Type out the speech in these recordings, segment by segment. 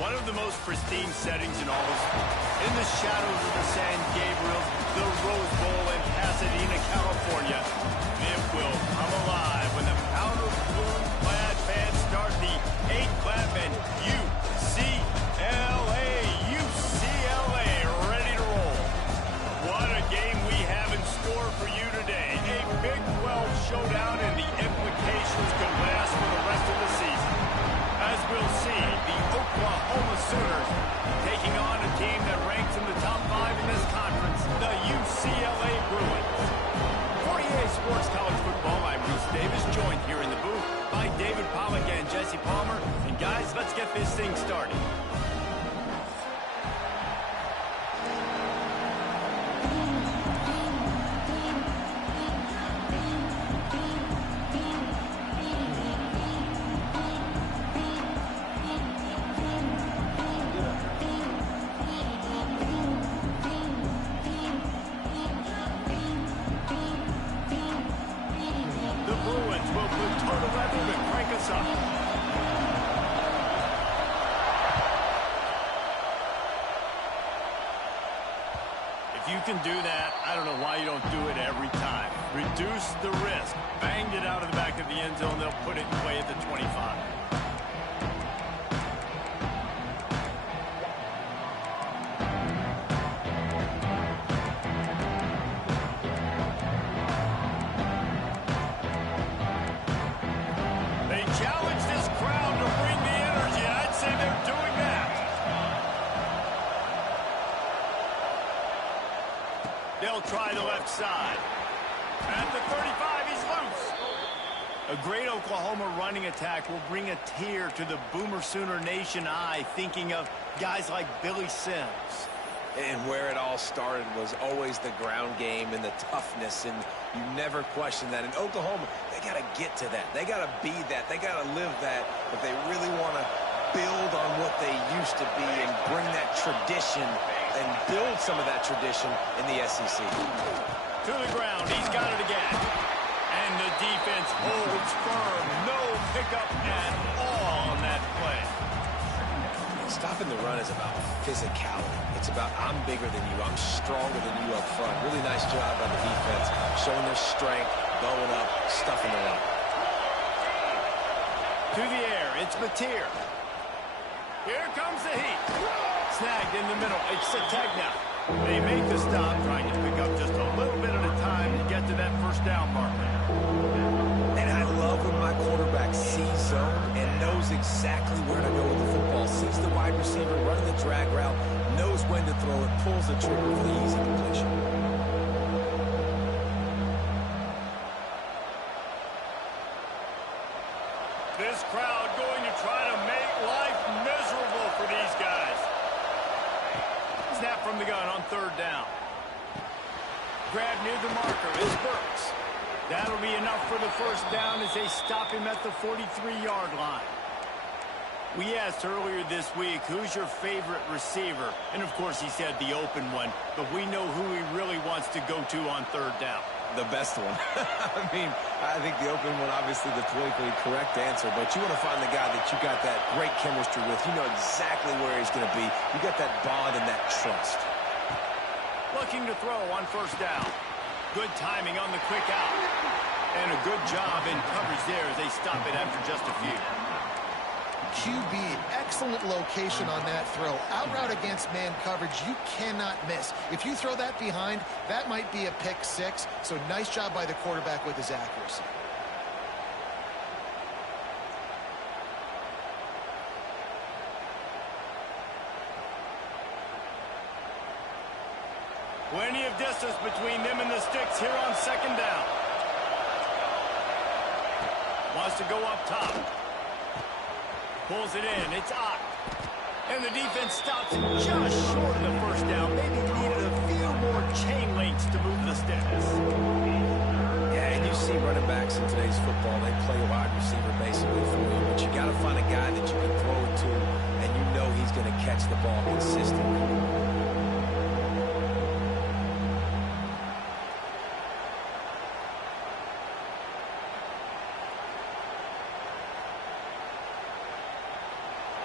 One of the most pristine settings in all of sports. In the shadows of the San Gabriel, the Rose Bowl in Pasadena, California, it will come alive when the powder blue clad fans start the 8-clap and UCLA ready to roll. What a game we have in store for you today. A Big 12 showdown, and the implications could last for the rest of the season. As we'll see, the Oklahoma Sooners taking on a team that ranks in the top 5 in this conference, the UCLA Bruins. For EA Sports College Football, I'm Bruce Davis, joined here in the booth by David Pollack and Jesse Palmer. And guys, let's get this thing started. If you can do that, I don't know why you don't do it every time. Reduce the risk. Banged it out of the back of the end zone. They'll put it away at the 25. They challenge this crowd to bring the energy, and I'd say they're doing that. They'll try the left side. At the 35, he's loose. A great Oklahoma running attack will bring a tear to the Boomer Sooner Nation eye, thinking of guys like Billy Sims. And where it all started was always the ground game and the toughness, and you never question that. In Oklahoma, they got to get to that. They got to be that. They got to live that if they really want to build on what they used to be and bring that tradition and build some of that tradition in the SEC. To the ground, he's got it again. And the defense holds firm. No pickup at all on that play. Stopping the run is about physicality. It's about I'm bigger than you. I'm stronger than you up front. Really nice job by the defense, showing their strength, bowing up, stuffing the run. To the air, it's Mateer. Here comes the heat. Snagged in the middle. It's Sategna. They make the stop, trying to pick up just a little bit at a time to get to that first down marker. And I love when my quarterback sees zone and knows exactly where to go with the football. Sees the wide receiver running the drag route, knows when to throw it, pulls the trigger for the easy completion. This crowd going to try to make life miserable for these guys. Snap from the gun on third down. Grab near the marker is Burks. That'll be enough for the first down as they stop him at the 43-yard line. We asked earlier this week, who's your favorite receiver? And, of course, he said the open one. But we know who he really wants to go to on third down. The best one. I think the open one, obviously the politically correct answer, but you want to find the guy that you got that great chemistry with. You know exactly where he's going to be. You got that bond and that trust. Looking to throw on first down. Good timing on the quick out. And a good job in coverage there as they stop it after just a few. QB, excellent location on that throw. Out route against man coverage, you cannot miss. If you throw that behind, that might be a pick six. So nice job by the quarterback with his accuracy. Plenty of distance between them and the sticks here on second down. Wants to go up top. Pulls it in. It's Ott. And the defense stops him just short of the first down. Maybe needed a few more chain links to move the sticks. Yeah, and you see running backs in today's football, they play wide receiver basically for you. But you got to find a guy that you can throw it to, and you know he's going to catch the ball consistently.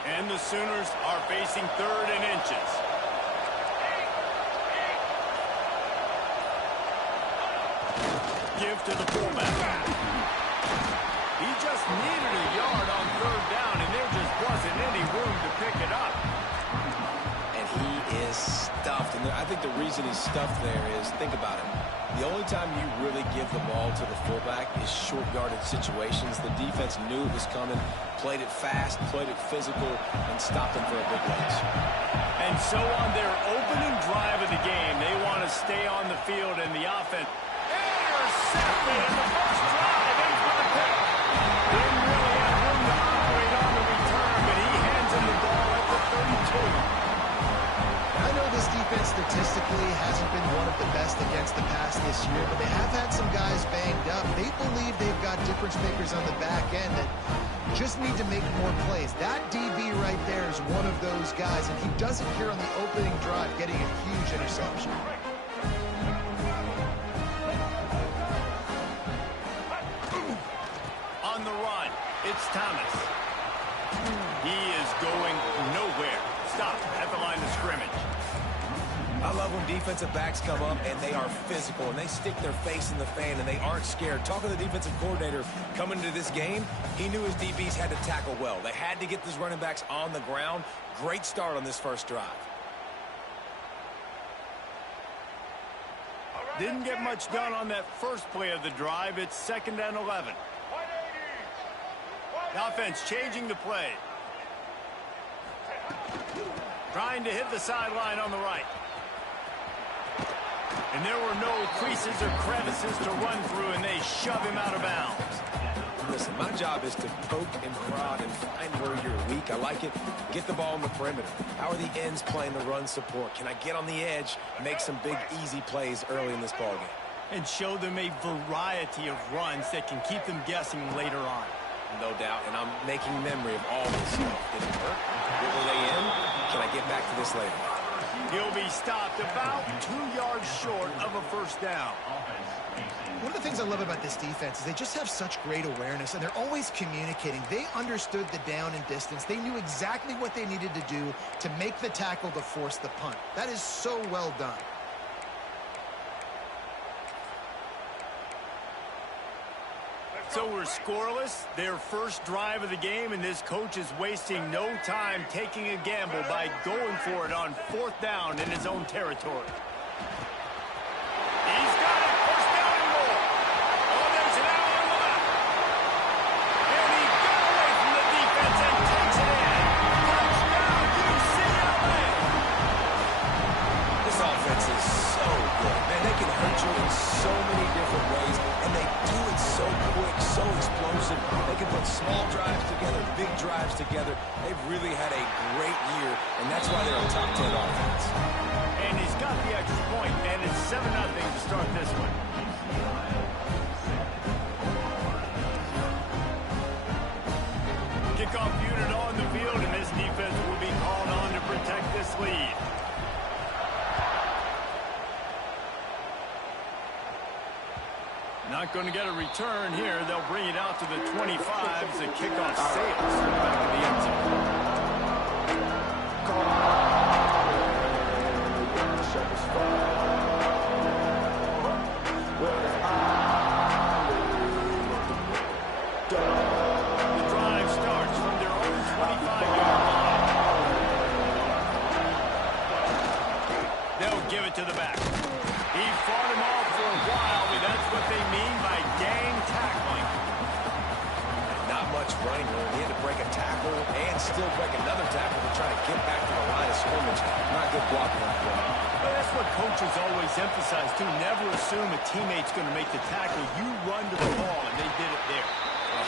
And the Sooners are facing 3rd and inches. Give to the fullback. He just needed a yard on 3rd down, and there just wasn't any room to pick it up. And he is stuffed. And I think the reason he's stuffed there is, think about it. The only time you really give the ball to the fullback is short yardage situations. The defense knew it was coming, played it fast, played it physical, and stopped him for a big loss. And so on their opening drive of the game, they want to stay on the field, and the offense intercepted in the first drive. Ends with a pick. Didn't really have room to operate on the return, but he hands him the ball at the 32. I know this defense statistically hasn't been one of the best against the pass this year, but they have had some guys banged up. They believe they've got difference makers on the back end that just need to make more plays. That DB right there is one of those guys, and he does it here on the opening drive, getting a huge interception. On the run, it's Thomas. He is going nowhere. Stop at the line of scrimmage. I love when defensive backs come up and they are physical and they stick their face in the fan and they aren't scared. Talking to the defensive coordinator coming into this game, he knew his DBs had to tackle well. They had to get these running backs on the ground. Great start on this first drive. Didn't get much done on that first play of the drive. It's 2nd and 11. The offense changing the play. Trying to hit the sideline on the right. And there were no creases or crevices to run through, and they shove him out of bounds. Listen, my job is to poke and prod and find where you're weak. I like it. Get the ball in the perimeter. How are the ends playing the run support? Can I get on the edge, make some big, easy plays early in this ballgame? And show them a variety of runs that can keep them guessing later on. No doubt, and I'm making memory of all this stuff. Did it hurt? Were they in? Can I get back to this later? He'll be stopped about 2 yards short of a first down. One of the things I love about this defense is they just have such great awareness, and they're always communicating. They understood the down and distance. They knew exactly what they needed to do to make the tackle to force the punt. That is so well done. So we're scoreless, their first drive of the game, and this coach is wasting no time taking a gamble by going for it on 4th down in his own territory. He's got it, first down and more. Oh, there's an alley on the left. And he got away from the defense and takes it in. Touchdown, UCLA. This offense is so good. Man, they can hurt you in so many different ways, and they do it so quick, so explosive. They can put small drives together, big drives together. They've really had a great year, and that's why they're a top 10 offense. And he's got the extra point, and it's 7-0 to start this one. Kickoff unit on the field, and this defense will be called on to protect this lead. Not going to get a return here. They'll bring it out to the 25 as the kickoff sails back in the end zone. The drive starts from their own 25-yard line. They'll give it to the back. He fought him off for a while, but that's what they mean by gang tackling. Not much running room. He had to break a tackle and still break another tackle to try to get back to the line of scrimmage. Not good blocking on the play. But that's what coaches always emphasize, too. Never assume a teammate's going to make the tackle. You run to the ball, and they did it there.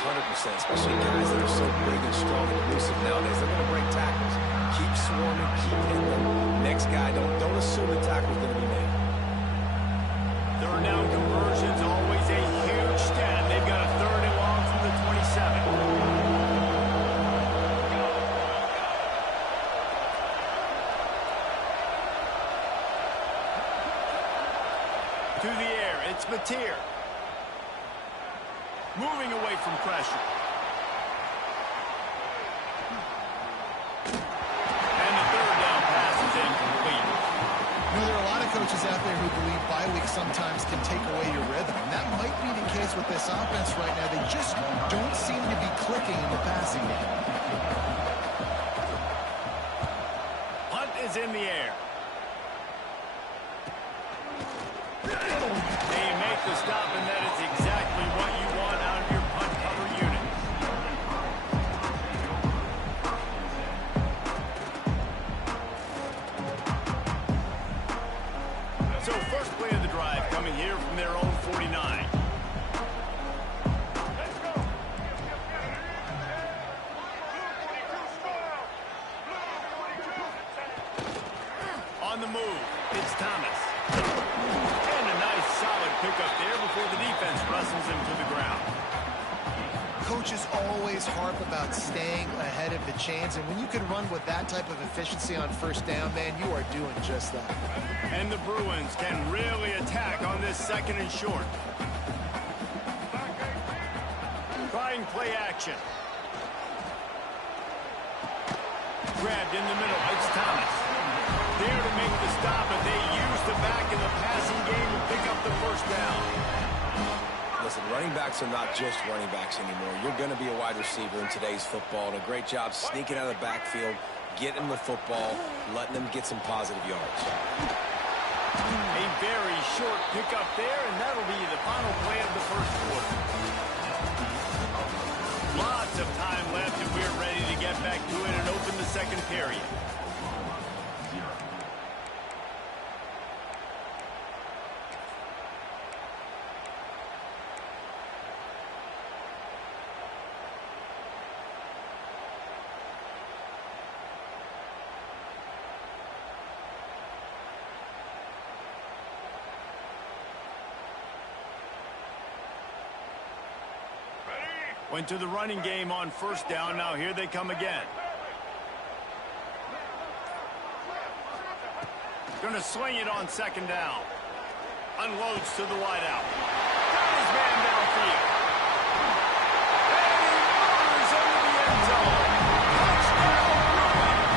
100%, especially guys that are so big and strong and elusive nowadays. They're going to break tackles. Keep swarming, keep hitting them. Next guy, don't assume the tackle's going to be made. Third down conversions, always a huge stat. They've got a 3rd and long from the 27. To the air, it's Mateer. Moving away from pressure. And the third down pass is incomplete. You know, there are a lot of coaches out there who believe bye weeks sometimes can take away your rhythm. And that might be the case with this offense right now. They just don't seem to be clicking in the passing game. Punt is in the air. They make the stop, and that is exactly what you want out of your punt cover unit. So first play of the drive coming here from their own 49. On the move, it's Thomas. And a nice solid pickup there before the defense wrestles him to the ground. Coaches always harp about staying ahead of the chains, and when you can run with that type of efficiency on first down, man, you are doing just that. And the Bruins can really attack on this second and short. Trying play action. Grabbed in the middle. It's Thomas. There to make the stop, but they use the back in the passing game to pick up the first down. Listen, running backs are not just running backs anymore. You're going to be a wide receiver in today's football, and a great job sneaking out of the backfield, getting them the football, letting them get some positive yards. A very short pickup there, and that'll be the final play of the first quarter. Lots of time left, and we're ready to get back to it and open the second period. Went to the running game on first down. Now here they come again. Going to swing it on second down. Unloads to the wideout. Got his man downfield. And he moves into the end zone. Touchdown, Bruins!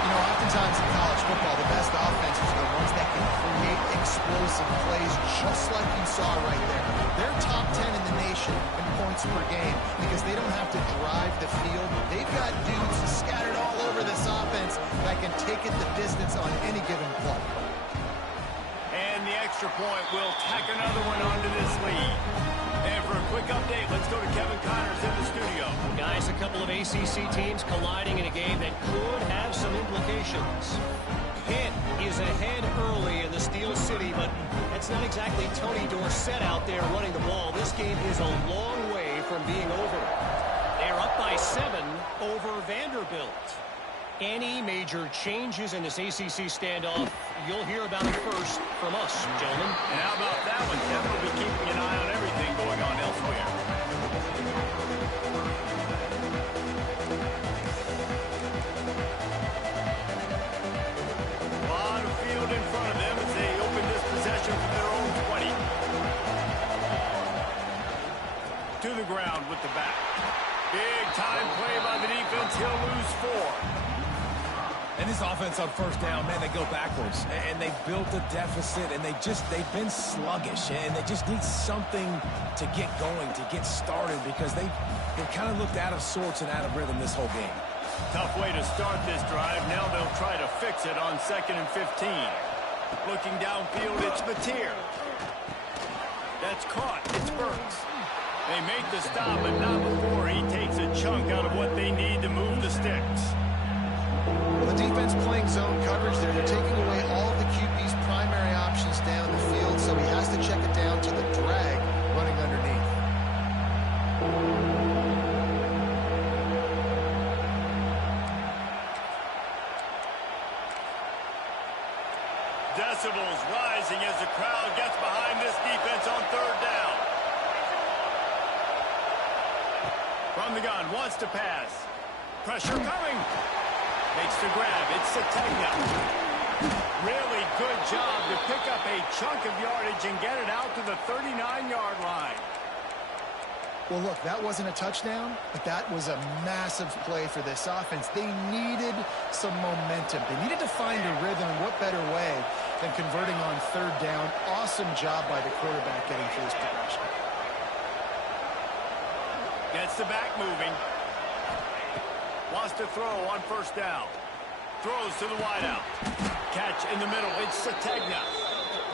You know, oftentimes in college football, the best offenses are the ones that can create explosive plays just like you saw right there. They're top 10 in the nation in points per game because they don't have to drive the field. They've got dudes scattered all over this offense that can take it the distance on any given play. And the extra point will tack another one onto this lead. And for a quick update, let's go to Kevin Connors in the studio. Guys, a couple of ACC teams colliding in a game that could have some implications. Pitt is ahead early in the Steel City, but that's not exactly Tony Dorsett out there running the ball. This game is a long way from being over. They're up by 7 over Vanderbilt. Any major changes in this ACC standoff, you'll hear about it first from us, gentlemen. And how about that one, Kevin? We'll be keeping an eye on everything going on elsewhere. A lot of field in front of them as they open this possession from their own 20. To the ground with the back. Big time play by the defense. He'll lose 4. And this offense on first down, man, they go backwards. And they've built a deficit, and they've been sluggish. And they just need something to get going, to get started, because they've kind of looked out of sorts and out of rhythm this whole game. Tough way to start this drive. Now they'll try to fix it on 2nd and 15. Looking downfield, it's Mateer. That's caught. It's Burks. They make the stop, but not before he takes a chunk out of what they need to move the sticks. The defense playing zone coverage there. They're taking away all of the QB's primary options down the field, so he has to check it down to the drag running underneath. Decibels rising as the crowd gets behind this defense on 3rd down. From the gun, wants to pass. Pressure coming. Makes the grab. It's Sategna. Really good job to pick up a chunk of yardage and get it out to the 39-yard line. Well, look, that wasn't a touchdown, but that was a massive play for this offense. They needed some momentum. They needed to find a rhythm, and what better way than converting on third down. Awesome job by the quarterback getting through his progression. Gets the back moving. Wants to throw on first down. Throws to the wideout. Catch in the middle. It's Sategna.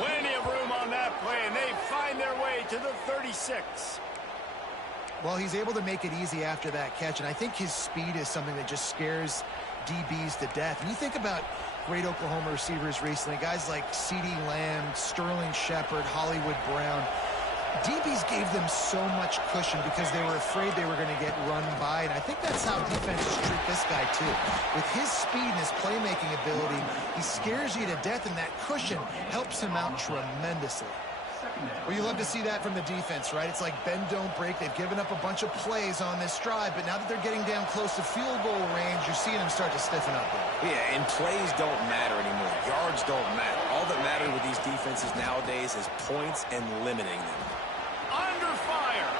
Plenty of room on that play, and they find their way to the 36. Well, he's able to make it easy after that catch, and I think his speed is something that just scares DBs to death. And you think about great Oklahoma receivers recently, guys like CeeDee Lamb, Sterling Shepard, Hollywood Brown. DBs gave them so much cushion because they were afraid they were going to get run by, and I think that's how defenses treat this guy too. With his speed and his playmaking ability, he scares you to death, and that cushion helps him out tremendously. Well, you love to see that from the defense, right? It's like bend, don't break. They've given up a bunch of plays on this drive, but now that they're getting down close to field goal range, you're seeing them start to stiffen up there. Yeah, and plays don't matter anymore. Yards don't matter. All that matters with these defenses nowadays is points and limiting them. Under fire.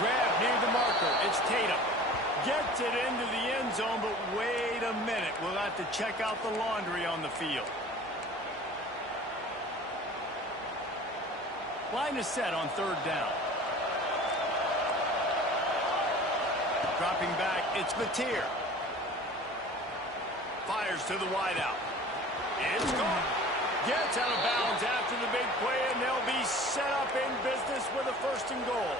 Grab near the marker. It's Tatum. Gets it into the end zone, but wait a minute. We'll have to check out the laundry on the field. Line is set on third down. Dropping back, it's Mateer. Fires to the wideout. It's gone. Gets out of bounds after the big play, and they'll be set up in business with a first and goal.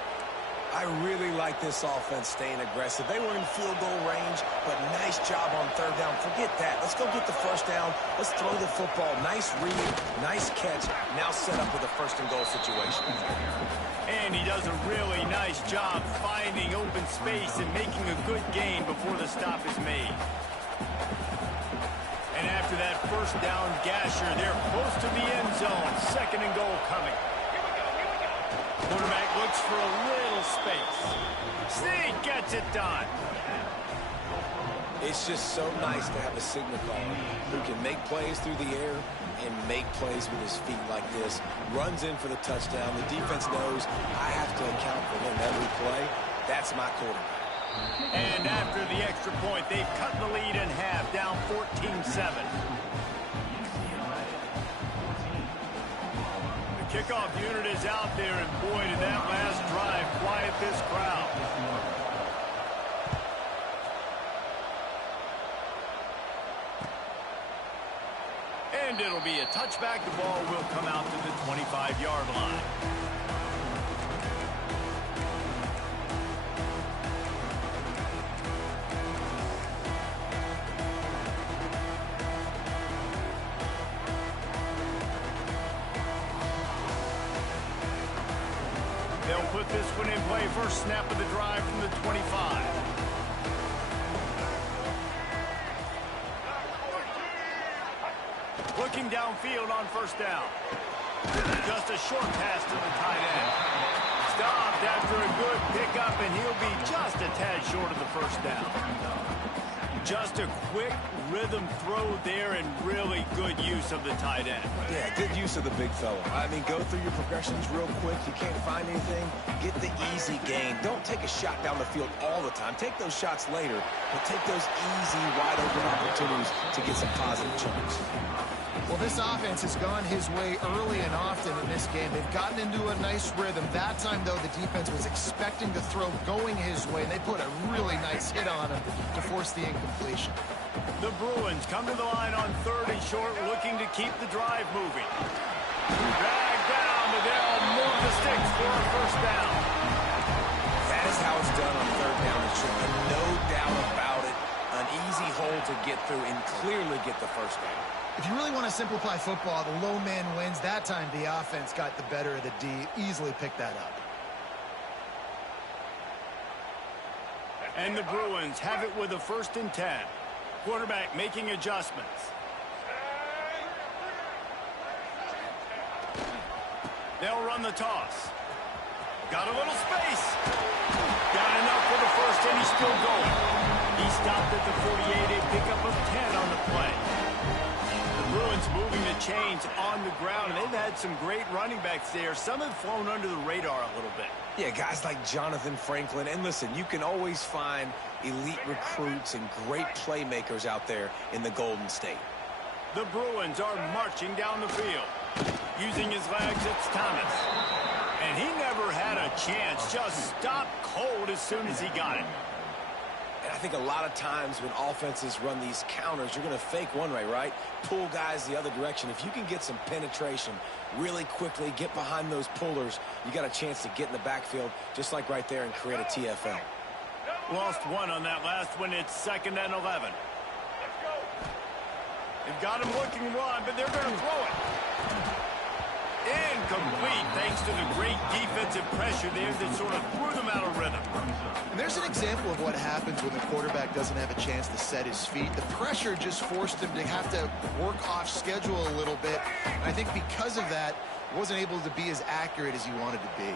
I really like this offense staying aggressive. They were in field goal range, but nice job on third down. Forget that. Let's go get the first down. Let's throw the football. Nice read, nice catch. Now set up with a first and goal situation. And he does a really nice job finding open space and making a good gain before the stop is made. And after that first down gasher, they're close to the end zone. Second and goal coming. Quarterback looks for a little space. Sneak gets it done. It's just so nice to have a signal caller who can make plays through the air and make plays with his feet like this. Runs in for the touchdown. The defense knows I have to account for him every play. That's my quarterback. And after the extra point, they've cut the lead in half, down 14-7. Kickoff unit is out there, and boy, did that last drive quiet this crowd. And it'll be a touchback. The ball will come out to the 25-yard line. They'll put this one in play. First snap of the drive from the 25. Looking downfield on first down. Just a short pass to the tight end. Stopped after a good pickup, and he'll be just a tad short of the first down. Just a quick rhythm throw there, and really good use of the tight end. Yeah, good use of the big fella. I mean, go through your progressions real quick. You can't find anything, get the easy gain. Don't take a shot down the field all the time. Take those shots later, but take those easy, wide-open opportunities to get some positive chunks. Well, this offense has gone his way early and often in this game. They've gotten into a nice rhythm. That time, though, the defense was expecting the throw going his way, and they put a really nice hit on him to force the incompletion. The Bruins come to the line on third and short, looking to keep the drive moving. Dragged down, but they'll move the sticks for a first down. That is how it's done on third down and short. No doubt about it. An easy hole to get through and clearly get the first down. If you really want to simplify football, the low man wins. That time, the offense got the better of the D. Easily picked that up. And the Bruins have it with a 1st and 10. Quarterback making adjustments. They'll run the toss. Got a little space. Got enough for the first, and he's still going. He stopped at the 48, a pickup of 10 on the play. The Bruins moving the chains on the ground, and they've had some great running backs there. Some have flown under the radar a little bit. Yeah, guys like Jonathan Franklin. And listen, you can always find elite recruits and great playmakers out there in the Golden State. The Bruins are marching down the field. Using his legs, it's Thomas. And he never had a chance. Just stopped cold as soon as he got it. And I think a lot of times when offenses run these counters, you're going to fake one way, right? Pull guys the other direction. If you can get some penetration really quickly, get behind those pullers, you got a chance to get in the backfield, just like right there, and create a TFL. Lost one on that last one. It's 2nd and 11. They've got him looking run, but they're going to throw it. Incomplete, thanks to the great defensive pressure there that sort of threw them out of rhythm. And there's an example of what happens when the quarterback doesn't have a chance to set his feet. The pressure just forced him to have to work off schedule a little bit. And I think because of that, he wasn't able to be as accurate as he wanted to be.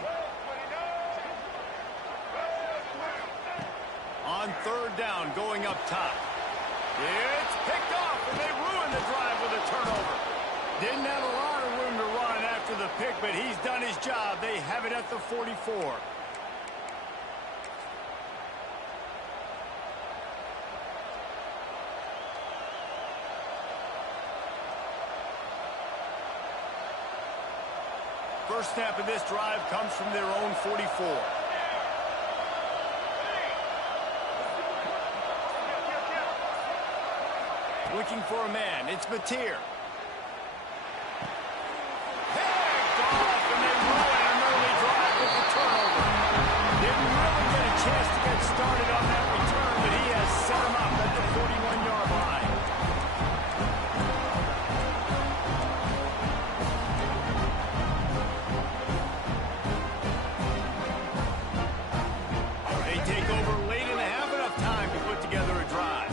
On 3rd down, going up top. It's picked off, and they ruin the drive with a turnover. Didn't have a lot of room to run after the pick, but he's done his job. They have it at the 44. First snap of this drive comes from their own 44. Looking for a man. It's Mateer. Picked off, and they ruin an early drive with the turnover. Didn't really get a chance to get started on that return, but he has set him up at the 41-yard line. They take over late and have enough time to put together a drive.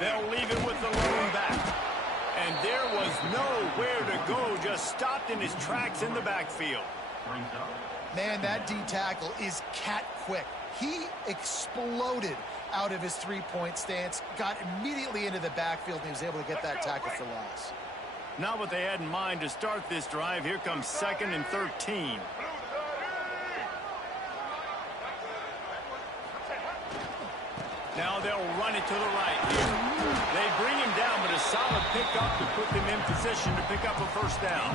They'll leave it with the lone back. And there was nowhere to go, just stopped in his tracks in the backfield. Man, that D tackle is cat quick. He exploded out of his three-point stance, got immediately into the backfield, and he was able to get that tackle for loss. Not what they had in mind to start this drive. Here comes 2nd and 13. Now they'll run it to the right here. They bring him down, but a solid pickup to put them in position to pick up a first down.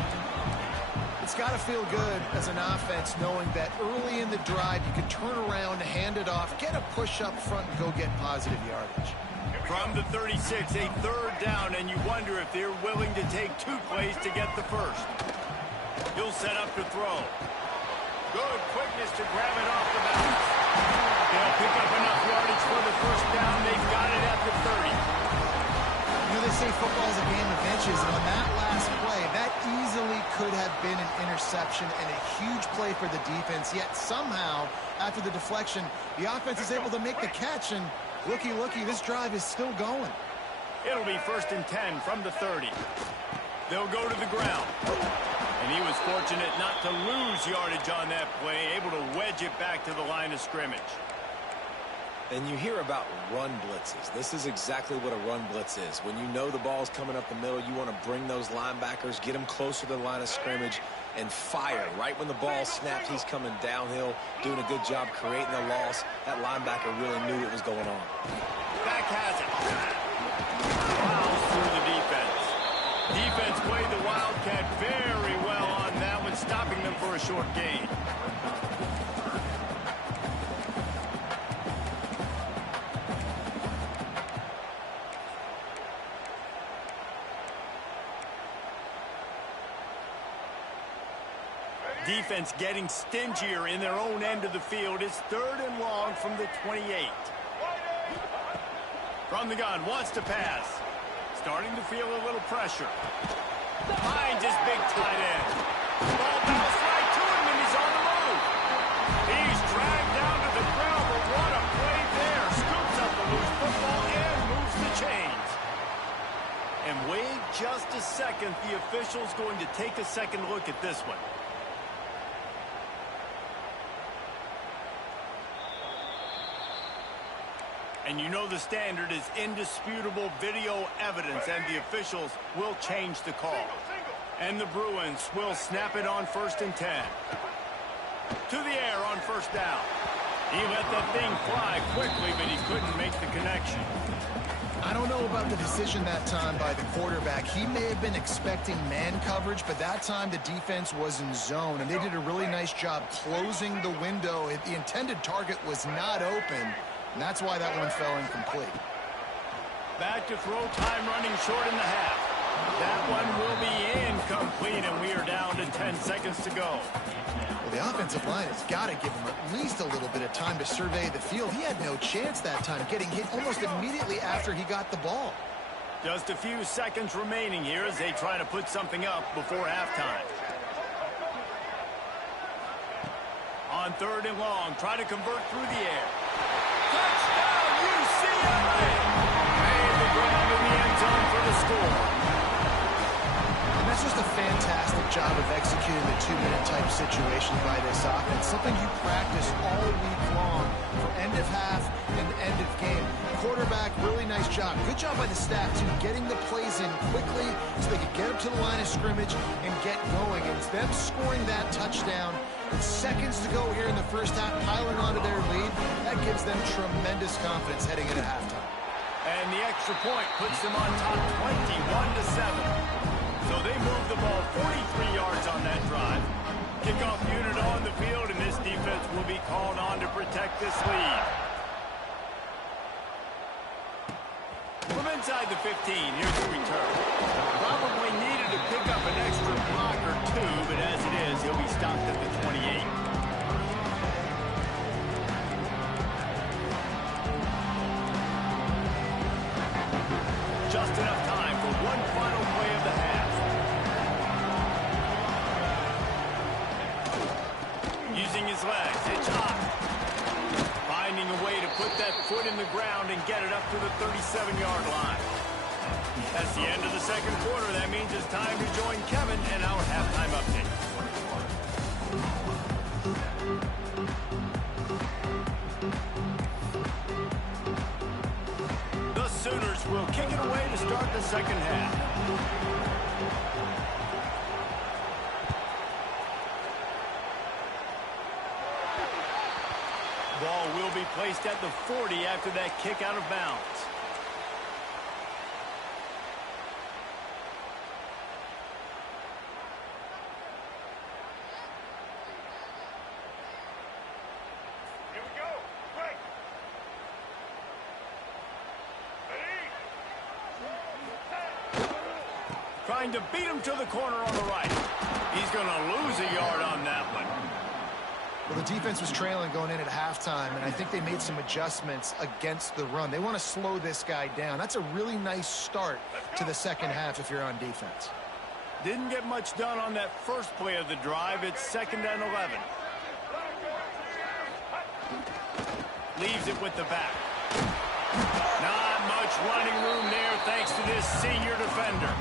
It's got to feel good as an offense knowing that early in the drive you can turn around, hand it off, get a push up front, and go get positive yardage. From the 36, a 3rd down, and you wonder if they're willing to take 2 plays to get the first. He'll set up to throw. Good quickness to grab it off the bounce. They'll pick up enough yardage for the first down. They've got it at the 30. You know, they say football's a game of inches, and on that last play, that easily could have been an interception and a huge play for the defense, yet somehow, after the deflection, the offense is able to make the catch, and looky, this drive is still going. It'll be 1st and 10 from the 30. They'll go to the ground. And he was fortunate not to lose yardage on that play, able to wedge it back to the line of scrimmage. And you hear about run blitzes. This is exactly what a run blitz is. When you know the ball's coming up the middle, you want to bring those linebackers, get them closer to the line of scrimmage, and fire. Right when the ball snapped, he's coming downhill, doing a good job creating a loss. That linebacker really knew what was going on. Back has it. Fouls through the defense. Defense played the Wildcat very well on that one, stopping them for a short gain. Defense getting stingier in their own end of the field. It's 3rd and long from the 28. From the gun, wants to pass. Starting to feel a little pressure. Finds his big tight end. Ball bounced right to him, and he's on the move. He's dragged down to the ground, but what a play there. Scoops up the loose football and moves the chains. And wait just a second. The official's going to take a second look at this one. And you know the standard is indisputable video evidence, and the officials will change the call. And the Bruins will snap it on 1st and 10. To the air on 1st down. He let that thing fly quickly, but he couldn't make the connection. I don't know about the decision that time by the quarterback. He may have been expecting man coverage, but that time the defense was in zone, and they did a really nice job closing the window. The intended target was not open, and that's why that one fell incomplete. Back to throw time, running short in the half. That one will be incomplete, and we are down to 10 seconds to go. Well, the offensive line has got to give him at least a little bit of time to survey the field. He had no chance that time, getting hit almost immediately after he got the ball. Just a few seconds remaining here as they try to put something up before halftime. On 3rd and long, try to convert through the air. Touchdown, UCLA! Made the ground in the end zone for the score. And that's just a fantastic job of executing the 2-minute type situation by this offense. Something you practice all week long for end of half and end of game. Quarterback, really nice job. Good job by the staff, too, getting the plays in quickly so they could get up to the line of scrimmage and get going. And it's them scoring that touchdown with seconds to go here in the first half, piling onto their lead. That gives them tremendous confidence heading into halftime. And the extra point puts them on top 21-7. So they move the ball 43 yards on that drive. Kickoff unit on the field, and this defense will be called on to protect this lead. From inside the 15, here's the return. Probably needed to pick up an extra block or two, but as it is, he'll be stopped at the 28. Just enough time for one final play of the half. Using his legs, it's hot. Finding a way to put that foot in the ground and get it up to the 37-yard line. That's the end of the second quarter. That means it's time to join Kevin and our halftime update. The Sooners will kick it away to start the second half. Ball will be placed at the 40 after that kick out of bounds. Here we go. Quick. Ready? Trying to beat him to the corner on the right. He's going to lose a yard on that one. Well, the defense was trailing going in at halftime, and I think they made some adjustments against the run. They want to slow this guy down. That's a really nice start to the second half if you're on defense. Didn't get much done on that first play of the drive. It's 2nd and 11. Leaves it with the back. Not much running room there thanks to this senior defender.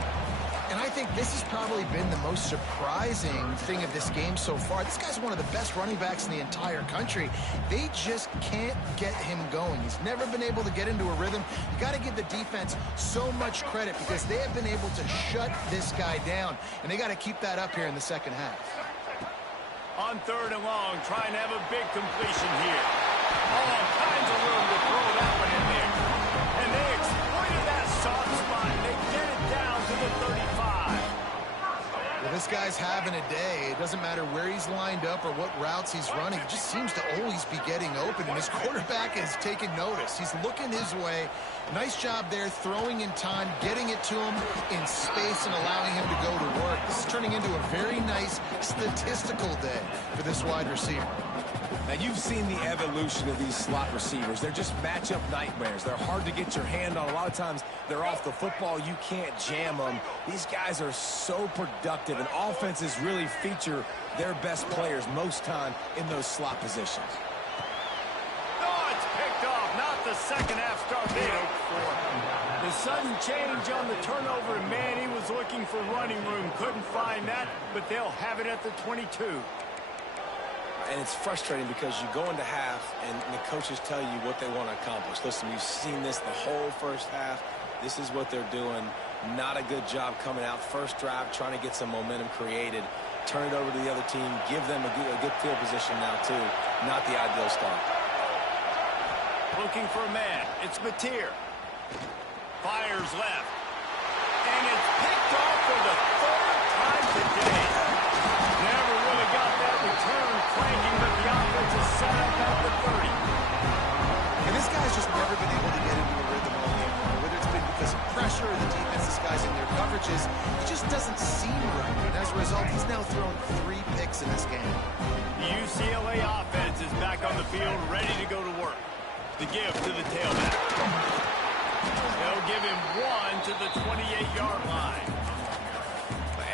And I think this has probably been the most surprising thing of this game so far. This guy's one of the best running backs in the entire country. They just can't get him going. He's never been able to get into a rhythm. You got to give the defense so much credit because they have been able to shut this guy down. And they got to keep that up here in the second half. On 3rd and long, trying to have a big completion here. All kinds of room to throw that one in there. And they exploited that soft spot. They get it down to the 35. Well, this guy's having a day. It doesn't matter where he's lined up or what routes he's running. He just seems to always be getting open, and his quarterback is taking notice. He's looking his way. Nice job there, throwing in time, getting it to him in space and allowing him to go to work. This is turning into a very nice statistical day for this wide receiver. Now, you've seen the evolution of these slot receivers. They're just matchup nightmares. They're hard to get your hand on. A lot of times, they're off the football. You can't jam them. These guys are so productive, and offenses really feature their best players most time in those slot positions. Oh, it's picked off. Not the second half start they hoped for. The sudden change on the turnover, and man, he was looking for running room. Couldn't find that, but they'll have it at the 22. and it's frustrating because you go into half and the coaches tell you what they want to accomplish. Listen, we've seen this the whole first half. This is what they're doing. Not a good job coming out. First drive, trying to get some momentum created. Turn it over to the other team. Give them a good field position now, too. Not the ideal start. Looking for a man. It's Mateer. Fires left. And it's picked off for the third time today. Never really got that return cranking, but the offense is set up at the 30. And this guy's just never been able to get into a rhythm all game long. Whether it's been because of pressure or the defense disguising their coverages, he just doesn't seem right. And as a result, he's now thrown 3 picks in this game. The UCLA offense is back on the field, ready to go to work. The give to the tailback. They'll give him 1 to the 28-yard line.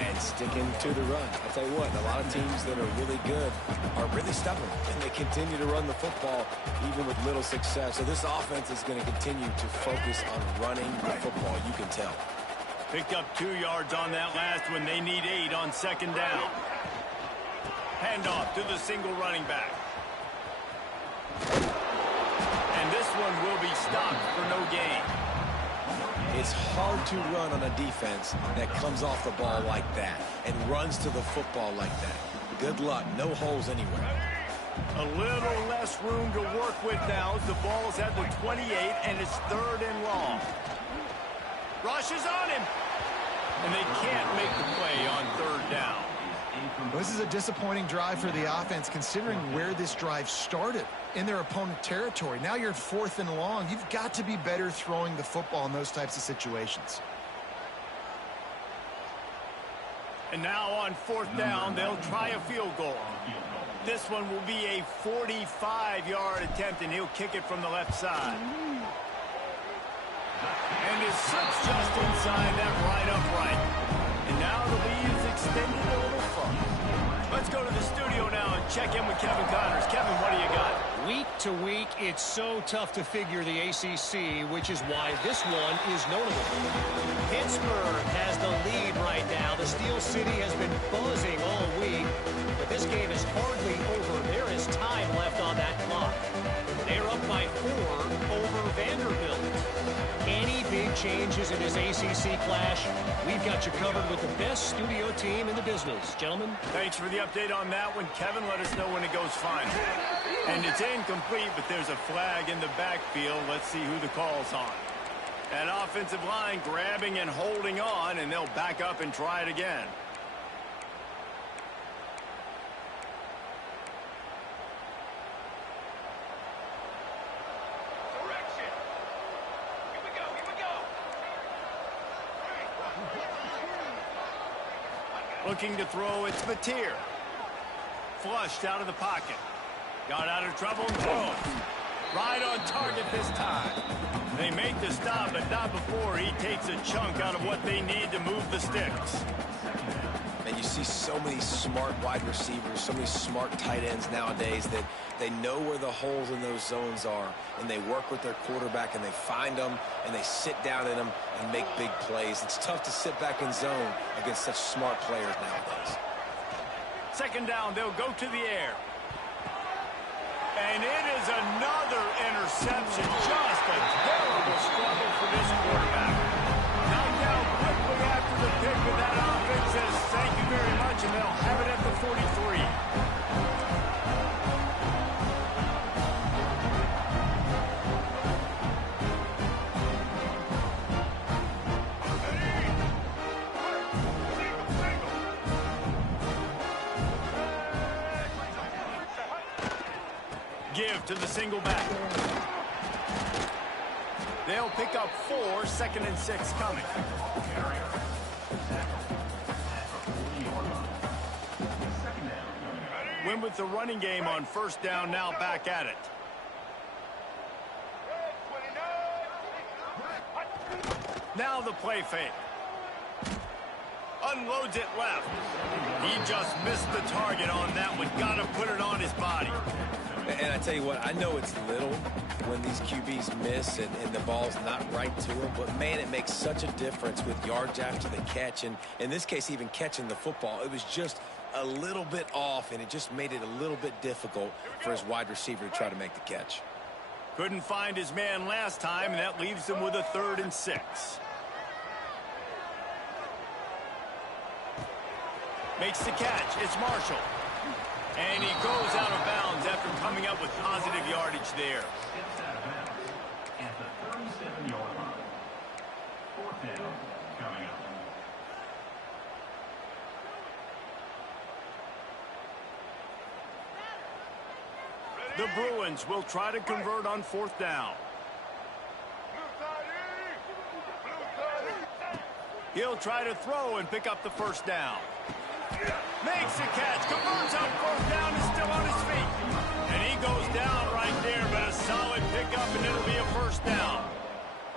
And sticking to the run. I'll tell you what, a lot of teams that are really good are really stubborn, and they continue to run the football even with little success. So this offense is going to continue to focus on running the football, you can tell. Picked up 2 yards on that last one. They need 8 on second down. Handoff to the single running back. And this one will be stopped for no gain. It's hard to run on a defense that comes off the ball like that and runs to the football like that. Good luck. No holes anywhere. A little less room to work with now as the ball's at the 28 and it's 3rd and long. Rushes on him. And they can't make the play on 3rd down. Well, this is a disappointing drive for the offense considering where this drive started in their opponent territory. Now you're at 4th and long. You've got to be better throwing the football in those types of situations. And now on 4th down, they'll try a field goal. This one will be a 45-yard attempt, and he'll kick it from the left side. And it slips just inside that right upright. And now the lead is extended a little further. Let's go to the studio now and check in with Kevin Connors. Kevin, what do you got? Week to week, it's so tough to figure the ACC, which is why this one is notable. Pittsburgh has the lead right now. The Steel City has been buzzing all week, but this game is hardly over. There is time left on that clock. They're up by 4 over Vanderbilt. Any big changes in this ACC clash, we've got you covered with the best studio team in the business. Gentlemen. Thanks for the update on that one. Kevin, let us know when it goes final. And it's incomplete, but there's a flag in the backfield. Let's see who the call's on. That offensive line grabbing and holding on, and they'll back up and try it again. Looking to throw, it's Mateer. Flushed out of the pocket. Got out of trouble and throws. Right on target this time. They make the stop, but not before he takes a chunk out of what they need to move the sticks. And you see so many smart wide receivers, so many smart tight ends nowadays that they know where the holes in those zones are, and they work with their quarterback, and they find them, and they sit down in them and make big plays. It's tough to sit back in zone against such smart players nowadays. Second down, they'll go to the air. And it is another interception. Just a terrible struggle for this quarterback. Knocked down quickly after the pick, but that offense says thank you very much, and they'll have it at the 43. Give to the single back. They'll pick up 4, 2nd and 6 coming. Win with the running game on first down, now back at it. Now the play fake. Unloads it left. He just missed the target on that one. Got to put it on his body. And I tell you what, I know it's little when these QBs miss and the ball's not right to them, but man, it makes such a difference with yards after the catch, and in this case, even catching the football. It was just a little bit off, and it just made it a little bit difficult for his wide receiver to try to make the catch. Couldn't find his man last time, and that leaves him with a 3rd and 6. Makes the catch. It's Marshall. And he goes out of bounds after coming up with positive yardage there. At the 37-yard line. 4th down coming up. The Bruins will try to convert on 4th down. He'll try to throw and pick up the 1st down. Makes the catch, converts on 4th down, is still on his feet. And he goes down right there, but a solid pickup, and it'll be a 1st down.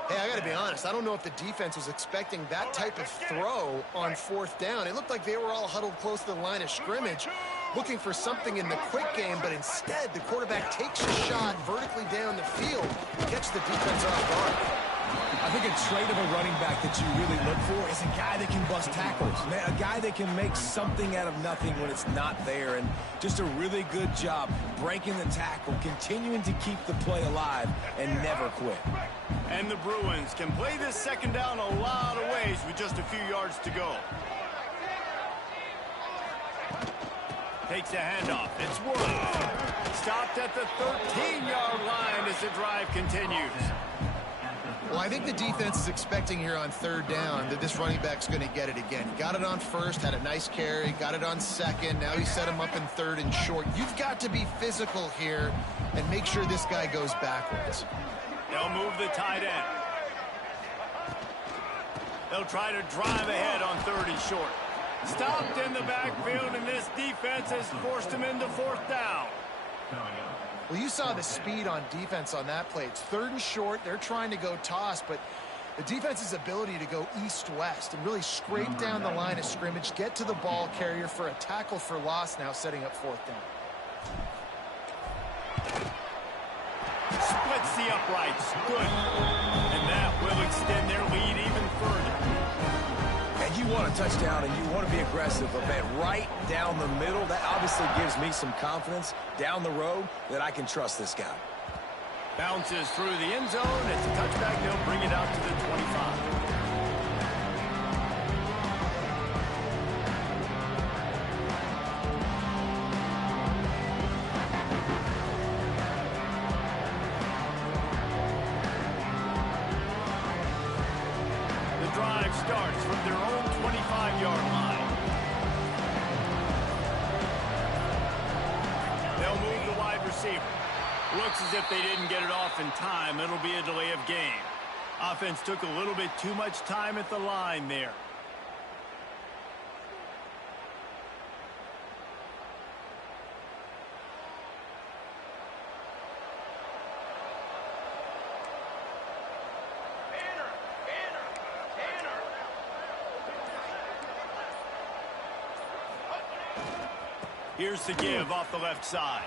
Hey, I got to be honest. I don't know if the defense was expecting that type of throw on 4th down. It looked like they were all huddled close to the line of scrimmage, looking for something in the quick game, but instead the quarterback takes a shot vertically down the field and gets the defense off guard. I think a trait of a running back that you really look for is a guy that can bust tackles, a guy that can make something out of nothing when it's not there, and just a really good job breaking the tackle, continuing to keep the play alive, and never quit. And the Bruins can play this 2nd down a lot of ways with just a few yards to go. Takes a handoff. It's Wood. Stopped at the 13-yard line as the drive continues. Well, I think the defense is expecting here on 3rd down that this running back's going to get it again. He got it on 1st, had a nice carry, got it on 2nd. Now he set him up in 3rd and short. You've got to be physical here and make sure this guy goes backwards. They'll move the tight end. They'll try to drive ahead on 3rd and short. Stopped in the backfield, and this defense has forced him into 4th down. Well, you saw the speed on defense on that play. It's 3rd and short. They're trying to go toss, but the defense's ability to go east-west and really scrape down the line of scrimmage, get to the ball carrier for a tackle for loss, now setting up 4th down. Splits the uprights. Good. And that will extend their lead even further. And you want a touchdown, and you want to be aggressive, but right down the middle, that obviously gives me some confidence down the road that I can trust this guy. Bounces through the end zone. It's a touchback. They'll bring it out to the 25. Drive starts from their own 25-yard line. They'll move the wide receiver. Looks as if they didn't get it off in time. It'll be a delay of game. Offense took a little bit too much time at the line there. Here's the give off the left side.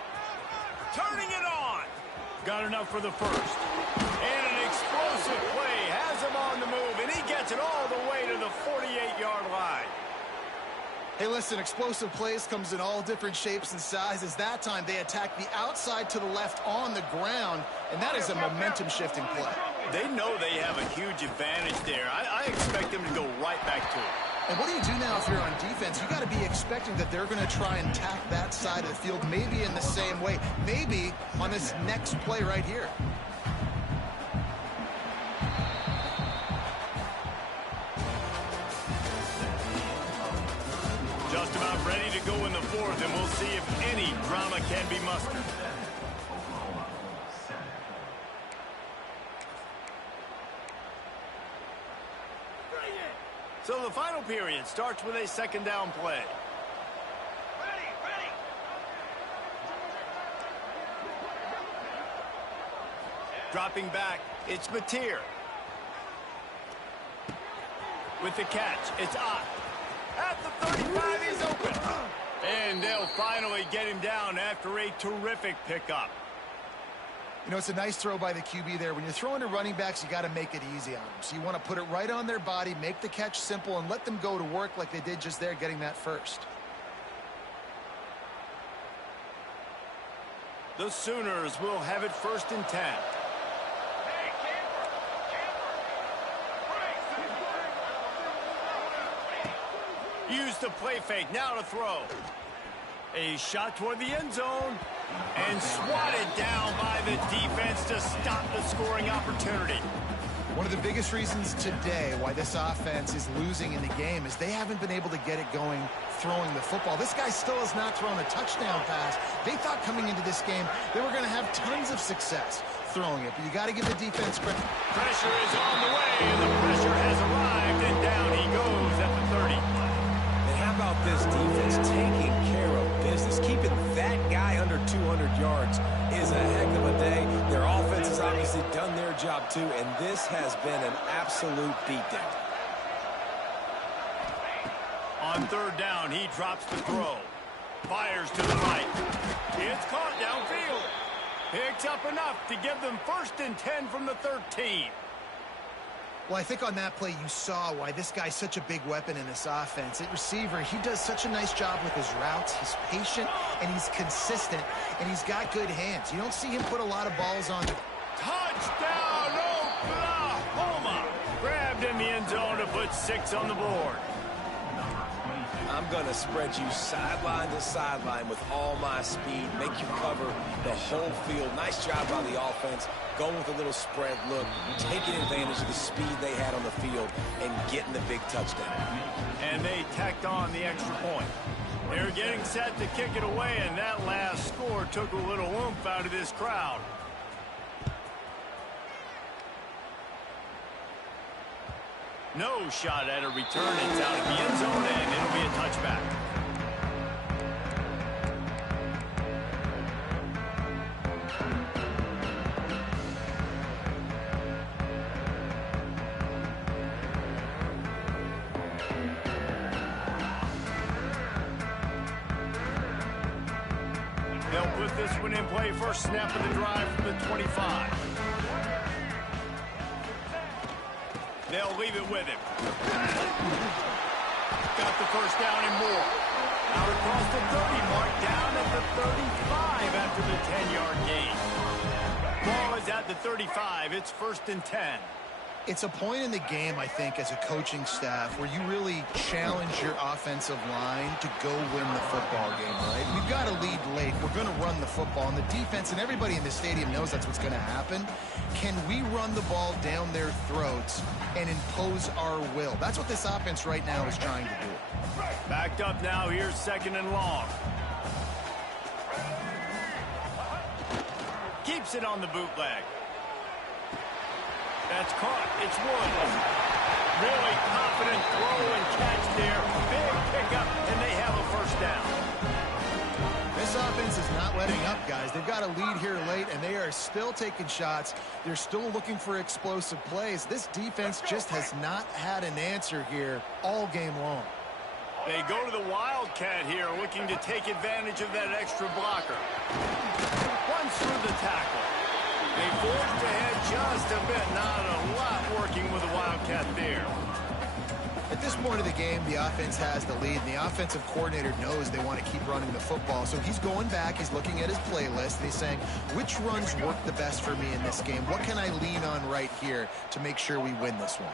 Turning it on. Got enough for the 1st. And an explosive play. Has him on the move, and he gets it all the way to the 48-yard line. Hey, listen, explosive plays comes in all different shapes and sizes. That time they attack the outside to the left on the ground, and that is a momentum-shifting play. They know they have a huge advantage there. I expect them to go right back to it. And what do you do now if you're on defense? You got to be expecting that they're going to try and tack that side of the field, maybe in the same way, maybe on this next play right here. Just about ready to go in the 4th, and we'll see if any drama can be mustered. So the final period starts with a 2nd down play. Dropping back, it's Mateer. With the catch, it's Ott. At the 35, he's open. And they'll finally get him down after a terrific pickup. You know, it's a nice throw by the QB there. When you're throwing to running backs, you got to make it easy on them. So you want to put it right on their body, make the catch simple, and let them go to work like they did just there, getting that 1st. The Sooners will have it 1st and 10. Use the play fake, now to throw. A shot toward the end zone. And swatted down by the defense to stop the scoring opportunity. One of the biggest reasons today why this offense is losing in the game is they haven't been able to get it going throwing the football. This guy still has not thrown a touchdown pass. They thought coming into this game they were going to have tons of success throwing it, but you got to give the defense credit. Pressure is on the way, and the pressure has arrived, and down he goes at the 30. And how about this defense taking care of business? Keeping that guy under 200 yards is a heck of a day. Their offense has obviously done their job too, and this has been an absolute beatdown. On 3rd down, he drops the throw. Fires to the right. It's caught downfield. Picks up enough to give them 1st and 10 from the 13. Well, I think on that play you saw why this guy's such a big weapon in this offense. At receiver, he does such a nice job with his routes. He's patient, and he's consistent, and he's got good hands. You don't see him put a lot of balls on the... Touchdown, Oklahoma! Grabbed in the end zone to put 6 on the board. I'm going to spread you sideline to sideline with all my speed, make you cover the whole field. Nice job by the offense, going with a little spread look, taking advantage of the speed they had on the field, and getting the big touchdown. And they tacked on the extra point. They're getting set to kick it away, and that last score took a little oomph out of this crowd. No shot at a return. It's out of the end zone, and it'll be a touchback. They'll put this one in play. First snap of the drive from the 25. They'll leave it with him. Got the 1st down and more. Out across the 30 mark, down at the 35 after the 10-yard gain. Ball is at the 35. It's 1st and 10. It's a point in the game, I think, as a coaching staff where you really challenge your offensive line to go win the football game, right? We've got to lead late. We're going to run the football, and the defense and everybody in the stadium knows that's what's going to happen. Can we run the ball down their throats and impose our will? That's what this offense right now is trying to do. Backed up now. Here's 2nd and long. Keeps it on the bootleg. That's caught. It's Wood. Really confident throw and catch there. Big pickup, and they have a 1st down. This offense is not letting up, guys. They've got a lead here late, and they are still taking shots. They're still looking for explosive plays. This defense just has not had an answer here all game long. They go to the Wildcat here, looking to take advantage of that extra blocker. Runs through the tackle. They forced ahead just a bit. Not a lot working with the Wildcat there. At this point of the game, the offense has the lead, and the offensive coordinator knows they want to keep running the football. So he's going back, he's looking at his playlist, and he's saying, which runs work the best for me in this game? What can I lean on right here to make sure we win this one?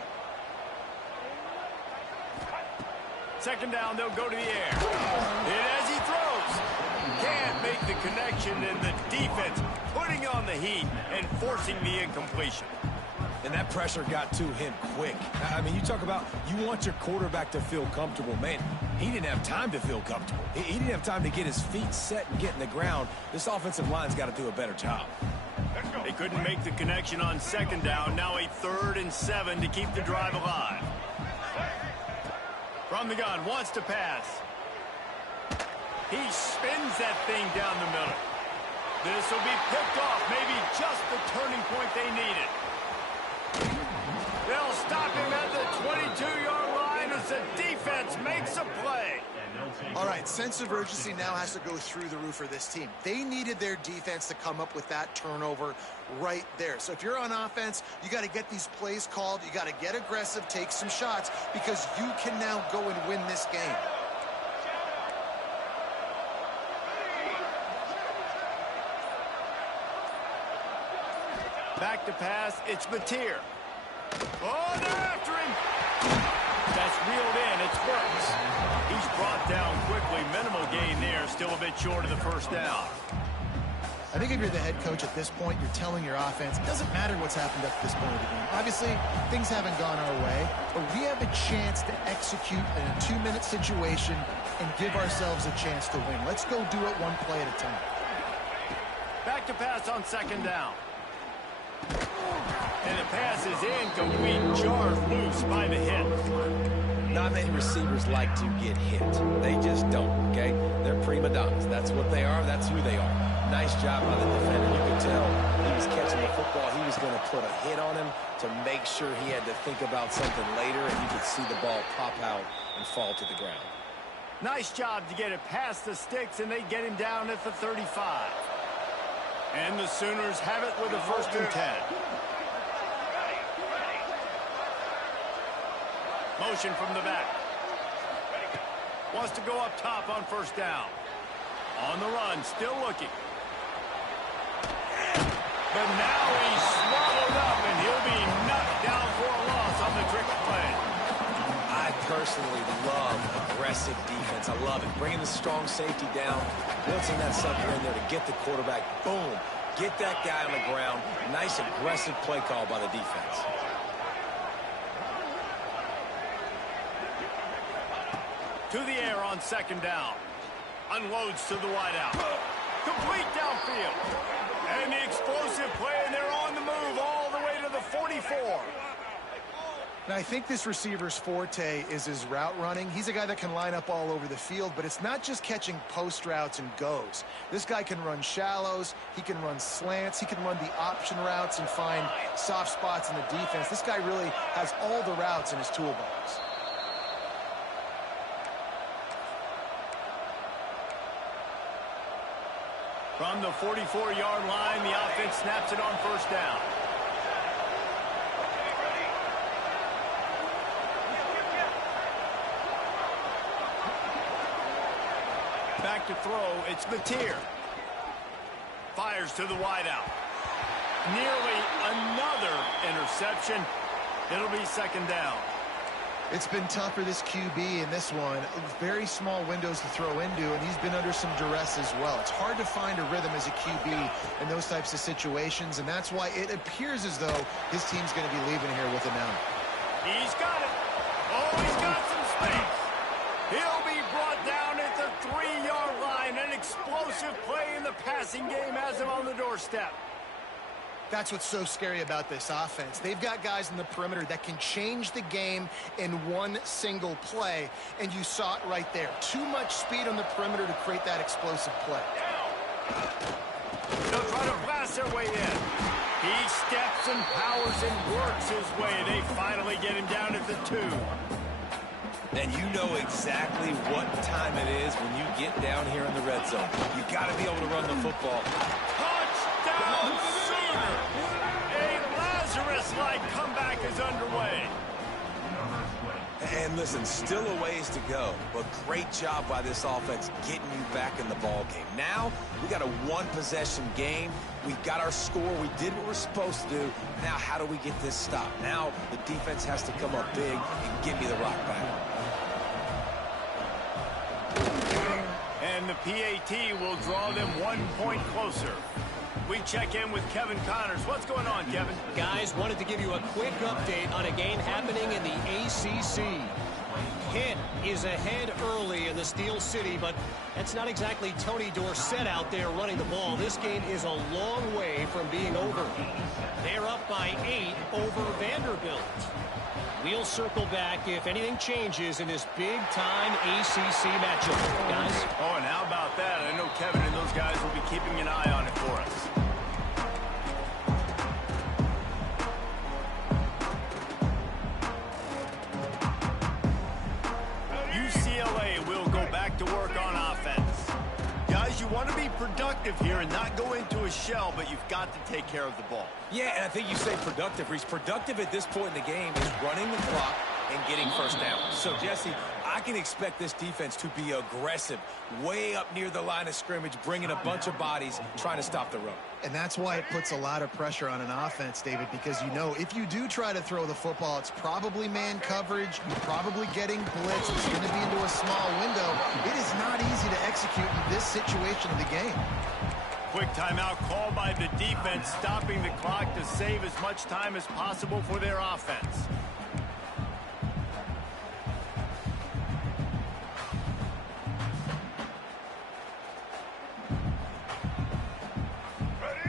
2nd down, they'll go to the air. And as he throws, can't make the connection, and the defense putting on the heat and forcing the incompletion. And that pressure got to him quick. I mean, you talk about you want your quarterback to feel comfortable. Man, he didn't have time to feel comfortable. He didn't have time to get his feet set and get in the ground. This offensive line's got to do a better job. They couldn't make the connection on 2nd down. Now a 3rd and 7 to keep the drive alive. From the gun, wants to pass. He spins that thing down the middle. This will be picked off. Maybe just the turning point they needed. They'll stop him at the 22-yard line as the defense makes a play. All right, sense of urgency now has to go through the roof for this team. They needed their defense to come up with that turnover right there. So if you're on offense, you got to get these plays called. You got to get aggressive, take some shots, because you can now go and win this game. Back to pass. It's Batir. Oh, they're after him. That's reeled in. It's Burks. He's brought down quickly. Minimal gain there. Still a bit short of the first down. I think if you're the head coach at this point, you're telling your offense, it doesn't matter what's happened up to this point of the game. Obviously, things haven't gone our way, but we have a chance to execute in a 2-minute situation and give ourselves a chance to win. Let's go do it one play at a time. Back to pass on second down. And the pass is incomplete. Jars loose by the hit. Not many receivers like to get hit. They just don't, okay? They're prima donnas. That's what they are. That's who they are. Nice job by the defender. You could tell he was catching the football. He was going to put a hit on him to make sure he had to think about something later, and you could see the ball pop out and fall to the ground. Nice job to get it past the sticks, and they get him down at the 35. And the Sooners have it with a 1st and 10. Motion from the back. Wants to go up top on first down. On the run, still looking. But now he's swallowed up, and he'll be knocked down for a loss on the trick play. I personally love aggressive defense. I love it. Bringing the strong safety down, blitzing that sucker in there to get the quarterback. Boom. Get that guy on the ground. Nice aggressive play call by the defense. To the air on second down. Unloads to the wideout. Complete downfield. And the explosive play, and they're on the move all the way to the 44. Now, I think this receiver's forte is his route running. He's a guy that can line up all over the field, but it's not just catching post routes and goes. This guy can run shallows, he can run slants, he can run the option routes and find soft spots in the defense. This guy really has all the routes in his toolbox. From the 44-yard line, the offense snaps it on first down. Back to throw, it's Batir. Fires to the wideout. Nearly another interception. It'll be second down. It's been tough for this QB in this one. Very small windows to throw into, and he's been under some duress as well. It's hard to find a rhythm as a QB in those types of situations, and that's why it appears as though his team's going to be leaving here with a now. He's got it. Oh, he's got some space. He'll be brought down at the 3-yard line. An explosive play in the passing game has him on the doorstep. That's what's so scary about this offense. They've got guys in the perimeter that can change the game in one single play, and you saw it right there. Too much speed on the perimeter to create that explosive play. They'll try to blast their way in. He steps and powers and works his way. They finally get him down at the 2. And you know exactly what time it is when you get down here in the red zone. You got to be able to run the football. Touchdown Sooners! A Lazarus-like comeback is underway. And listen, still a ways to go, but great job by this offense getting you back in the ball game. Now, we got a one-possession game. We got our score. We did what we're supposed to do. Now, how do we get this stopped? Now, the defense has to come up big and give me the rock back. And the PAT will draw them 1 point closer. We check in with Kevin Connors. What's going on, Kevin? Guys, wanted to give you a quick update on a game happening in the ACC. Pitt is ahead early in the Steel City, but that's not exactly Tony Dorsett out there running the ball. This game is a long way from being over. They're up by 8 over Vanderbilt. We'll circle back if anything changes in this big-time ACC matchup. Guys? Oh, and how about that? I know Kevin and those guys will be keeping an eye on it for us. UCLA will go back to work on offense. Guys, you want to be productive here and not go into a shell, but you've got to take care of the ball. Yeah, and I think you say productive. He's productive at this point in the game is running the clock and getting first down. So, Jesse, I I can expect this defense to be aggressive, way up near the line of scrimmage, bringing a bunch of bodies, trying to stop the run. And that's why it puts a lot of pressure on an offense, David, because you know if you do try to throw the football, it's probably man coverage. You're probably getting blitz. It's going to be into a small window. It is not easy to execute in this situation of the game. Quick timeout called by the defense, stopping the clock to save as much time as possible for their offense.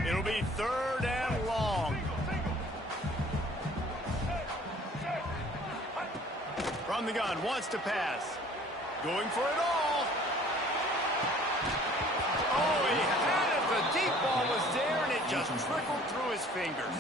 It'll be 3rd and long. From the gun, wants to pass. Going for it all. Oh, he had it. The deep ball was there, and it just trickled through his fingers.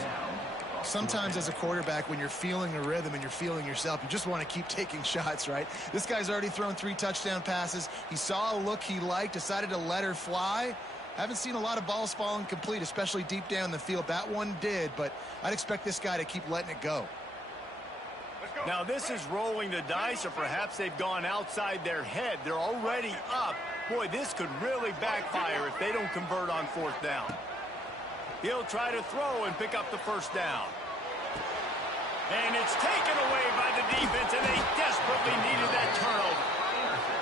Sometimes as a quarterback, when you're feeling a rhythm and you're feeling yourself, you just want to keep taking shots, right? This guy's already thrown 3 touchdown passes. He saw a look he liked, decided to let her fly. Haven't seen a lot of balls falling complete, especially deep down the field. That one did, but I'd expect this guy to keep letting it go. Now this is rolling the dice, or perhaps they've gone outside their head. They're already up. Boy, this could really backfire if they don't convert on 4th down. He'll try to throw and pick up the 1st down. And it's taken away by the defense, and they desperately needed that turnover.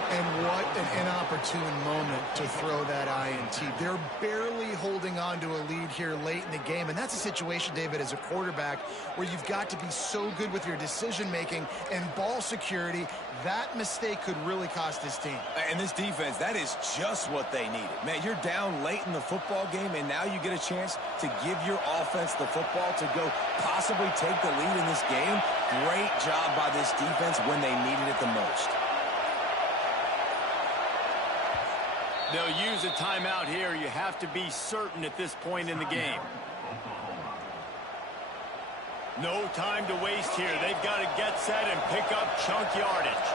And what an inopportune moment to throw that INT. They're barely holding on to a lead here late in the game. And that's a situation, David, as a quarterback, where you've got to be so good with your decision-making and ball security. That mistake could really cost his team. And this defense, that is just what they needed. Man, you're down late in the football game, and now you get a chance to give your offense the football to go possibly take the lead in this game. Great job by this defense when they needed it the most. They'll use a timeout here. You have to be certain at this point in the game. No time to waste here. They've got to get set and pick up chunk yardage.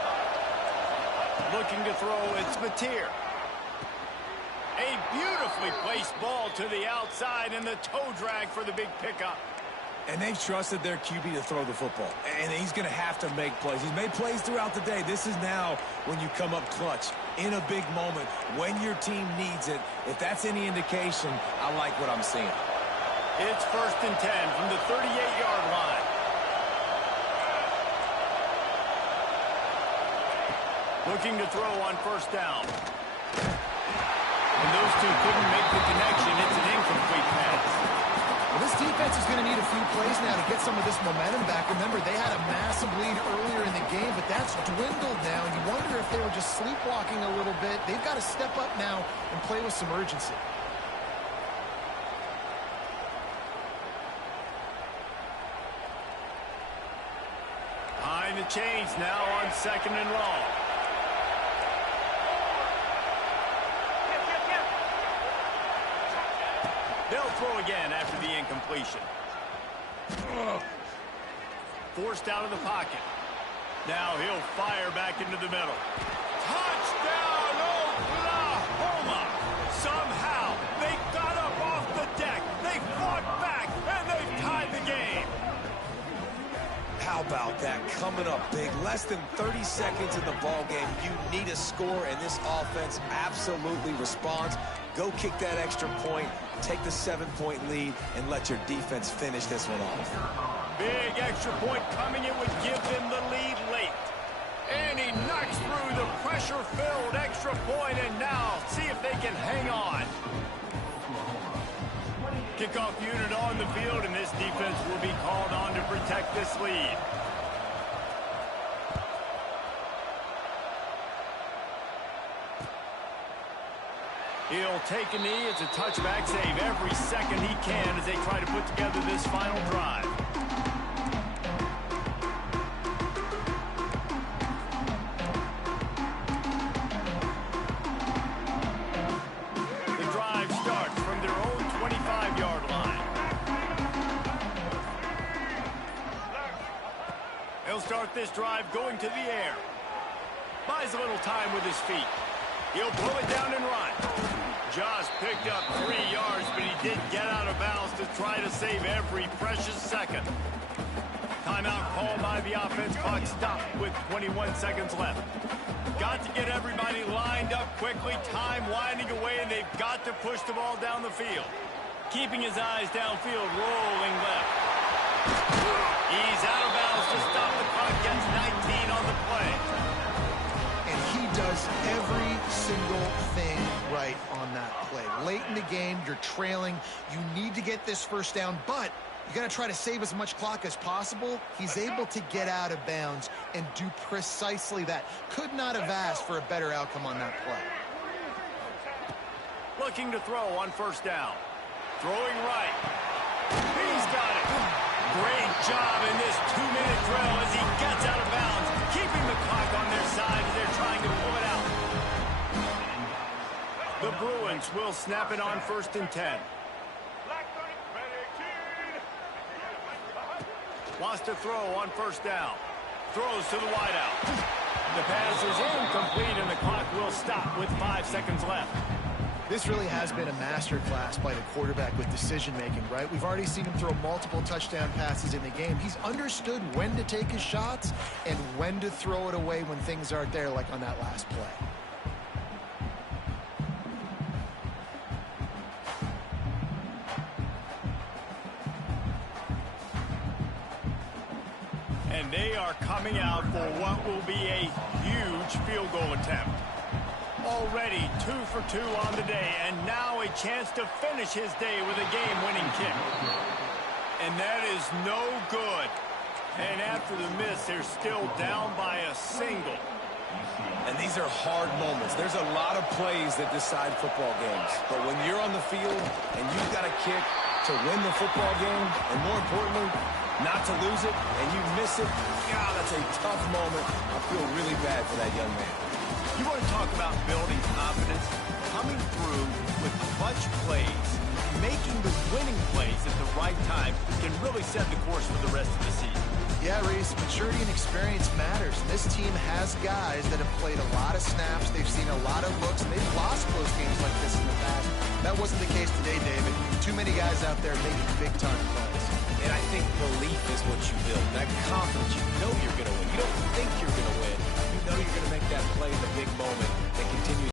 Looking to throw, it's Mateer. A beautifully placed ball to the outside, and the toe drag for the big pickup. And they've trusted their QB to throw the football. And he's going to have to make plays. He's made plays throughout the day. This is now when you come up clutch in a big moment when your team needs it. If that's any indication, I like what I'm seeing. It's 1st and 10 from the 38-yard line. Looking to throw on 1st down. And those two couldn't make the connection. It's an incomplete pass. Well, this defense is going to need a few plays now to get some of this momentum back. Remember, they had a massive lead earlier in the game, but that's dwindled now. And you wonder if they were just sleepwalking a little bit. They've got to step up now and play with some urgency. Behind the chains now on 2nd and long. They'll throw again after the incompletion. Forced out of the pocket. Now he'll fire back into the middle. Touchdown, Oklahoma! Somehow, they got up off the deck. They fought back, and they've tied the game. How about that? Coming up big. Less than 30 seconds in the ball game. You need a score, and this offense absolutely responds. Go kick that extra point, take the 7-point lead, and let your defense finish this one off. Big extra point coming in would give them the lead late. And he knocks through the pressure-filled extra point, and now see if they can hang on. Kickoff unit on the field, and this defense will be called on to protect this lead. He'll take a knee. It's a touchback save every second he can as they try to put together this final drive. The drive starts from their own 25-yard line. He'll start this drive going to the air. Buys a little time with his feet. He'll pull it down and run. Just picked up 3 yards, but he did get out of bounds to try to save every precious second. Timeout called by the offense. Clock stopped with 21 seconds left. Got to get everybody lined up quickly. Time winding away, and they've got to push the ball down the field. Keeping his eyes downfield, rolling left. He's out of bounds to stop the clock. Gets 19 on the play. And he does every single thing right on that play. Late in the game, you're trailing. You need to get this first down, but you got to try to save as much clock as possible. He's able to get out of bounds and do precisely that. Could not have asked for a better outcome on that play. Looking to throw on first down. Throwing right. He's got it. Great job in this 2-minute drill as he gets out of bounds, keeping the clock on their side as they're trying to pull it out. The Bruins will snap it on 1st and 10. Wants to throw on first down. Throws to the wideout. The pass is incomplete, and the clock will stop with 5 seconds left. This really has been a masterclass by the quarterback with decision-making, right? We've already seen him throw multiple touchdown passes in the game. He's understood when to take his shots and when to throw it away when things aren't there, like on that last play. And they are coming out for what will be a huge field goal attempt. Already 2 for 2 on the day, and now a chance to finish his day with a game-winning kick. And that is no good. And after the miss, they're still down by a single. And these are hard moments. There's a lot of plays that decide football games. But when you're on the field and you've got a kick to win the football game, and more importantly, not to lose it, and you miss it, God, that's a tough moment. I feel really bad for that young man. You want to talk about building confidence? Coming through with clutch plays, making the winning plays at the right time can really set the course for the rest of the season. Yeah, Reese, maturity and experience matters. This team has guys that have played a lot of snaps. They've seen a lot of looks, and they've lost close games like this in the past. That wasn't the case today, David. Too many guys out there making big-time plays. And I think belief is what you build. That confidence, you know you're going to win. You don't think you're going to win. You know you're going to make that play in the big moment that continues.